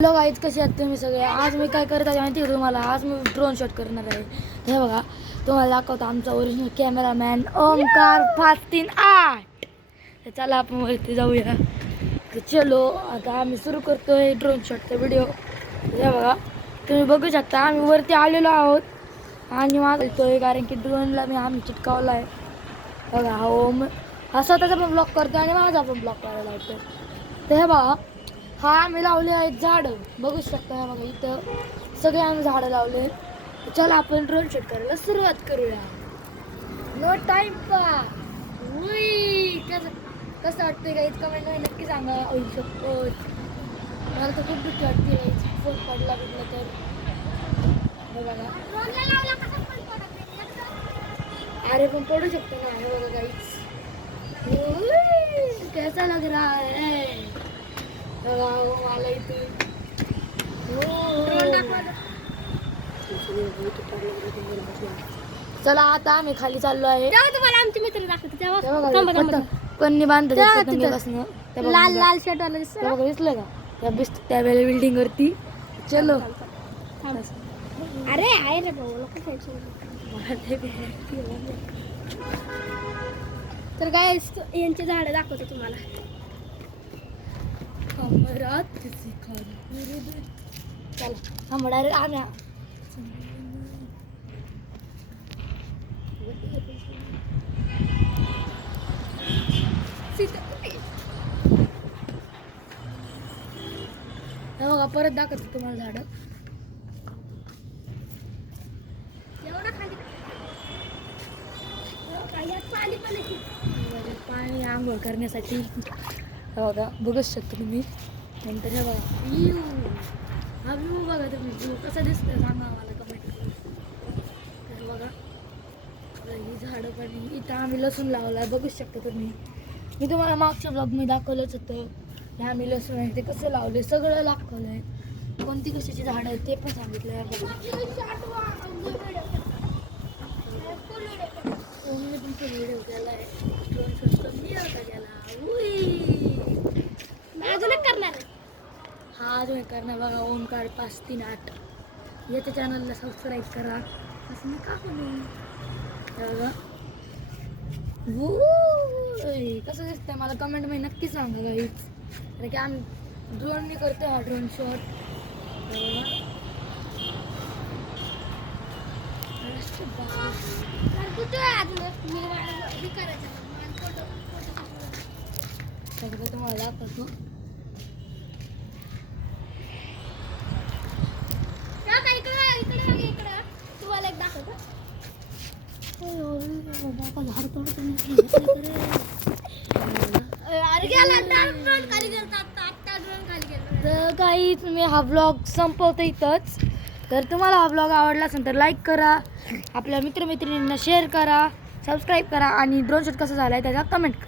Hello guys, कसे आहात तुम्ही सगळे. आज मी काय करत आहे माहिती आहे तुम्हाला. आज मी ड्रोन शॉट करणार आहे. हे बघा, तुम्हाला दाखवतो आमचा ओरिजिनल कॅमेरामॅन ओमकार 538. तर चला आपण वरती जाऊया. तर चलो, आता आम्ही सुरू करतोय ड्रोन शॉटचा व्हिडिओ. हे बघा, तुम्ही बघू शकता आम्ही वरती आलेलो आहोत आणि मागतोय कारण की ड्रोनला आम्ही चिटकावला आहे. बघा, हा स्वतःचा पण ब्लॉक करतो आणि माझा पण ब्लॉक करायला लावतो. तर हे बघा, हा आम्ही लावले आहेत झाडं, बघू शकता. हे बघा, इथं सगळे आम्ही झाडं लावले. चला आपण ड्रोन शॉट करायला सुरुवात करूया. No time pass. कसं वाटतंय गाईज, कमेंटमध्ये नक्की सांगा. होऊ शकतो, मला तर खूप भीती वाटते गाईज, फोन पडला बिडला तर. हे बघा, अरे पण पडू शकतो ना. हे बघा गाईज, कैसा लग रहा है. मला इथे चला आता आम्ही खाली चाललो आहे. तुम्हाला आमचे मित्र दाखवतो. कन्नी बांधत लाल लाल शर्ट वाला दिसतो. दिसलं का त्या बिल्डिंग वरती. चलो. अरे आहे रे भाऊ, तर काय यांची झाडं दाखवतो तुम्हाला. चला आम्हाला आम्ही बघा, परत दाखवतो तुम्हाला झाडं. पाणी आंघोळ करण्यासाठी. बघा, बघूच शकता तुम्ही. नंतर हे बघा, व्ह्यू. हा व्ह्यू बघा तुम्ही, व्ह्यू कसा दिसतोय सांगा मला कमेंट करून. तर बघा, ही झाडं पण इथं आम्ही लसूण लावला, बघूच शकता तुम्ही. मी तुम्हाला मागच्या ब्लॉग मी दाखवलंच होतं. हे आम्ही लसूण आहे ते कसं लावले, सगळं दाखवलं आहे. कोणती कशाची झाडं आहेत ते पण सांगितलं आहे. व्हिडिओ केला आहे. अजून करणार आहे. हा अजून करणार. बघा, ओमकार 538 याच्या चॅनलला सबस्क्राईब करा. असं नका करू. बघा, कसं दिसतंय मला कमेंटमध्ये नक्की सांगा गाईज. कारण की आम्ही ड्रोनने करतो हा ड्रोन शॉट. तुम्हाला दाखवतो. तुम्हाला एक दाखवतो. तर काही तुम्ही हा व्लॉग संपवतो इथंच. तर तुम्हाला हा व्लॉग आवडला असेल तर लाईक करा, आपल्या मित्रमैत्रिणींना शेअर करा, सबस्क्राईब करा आणि ड्रोन शॉट कसा झाला आहे त्याचा कमेंट करा.